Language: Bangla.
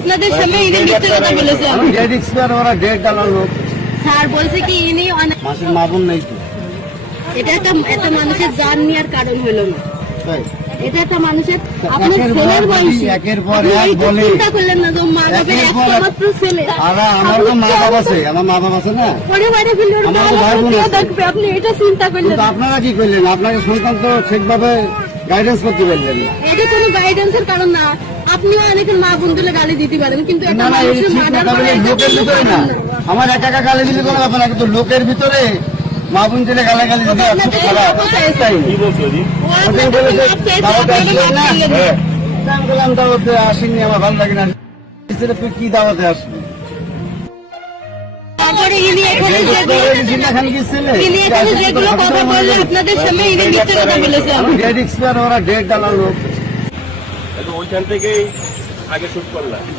আপনাদের সামনে ইনি মিথ্যে কথা বলেছেন। ডেট এক্সপায়ার ওরা ডেট ডালালো। স্যার বলছে কি ইনি মাসের মাবুন নেই তো। এটা একটা মানুষের জান নেওয়ার কারণ হলো না। তাই এটা একটা মানুষের আপনার ছেলের বয়সী একের পর এক বলে চিন্তা করলেন না যে মা বাবার একমাত্র ছেলে। আর আমার তো মা বাবা আছে, আমার মা বাবা আছে না। পরিবারে ফিরে দেখবে আপনি এটা চিন্তা করলেন কিন্তু আপনারা কি করলেন? আপনাকে সন্তান তো ঠিকভাবে গাইডেন্স করতে পারলেন না। এটা কোনো গাইডেন্সের কারণ না। আপনিও অনেকের মা বন্ধুলে গালি দিতে পারেন, কিন্তু একটা না না, এই মানুষের ঠিক মার্ডার কথা বলে লোকের ভিতরে না। আমার একা একা গালি দিলে কোনো ব্যাপার না, কিন্তু লোকের ভিতরে মা বোন দিলে গালাগালি দিতে খুব খারাপ। তাই কি বলছো জি? ওদের বলেছে দাওয়াতে আসলেন না? আমি বললাম দাওয়াতে আসেননি, আমার ভালো লাগে না। তুই কি দাওয়াতে আসবি? তারপরে ইনি এখানে ইনি এখানে যেগুলো কথা বললে আপনাদের সামনে ইনি মিথ্যে কথা বলেছেন। ডেট এক্সপায়ার ওরা ডেট ডালালো। ওইখান থেকেই আগে শুট করলাম।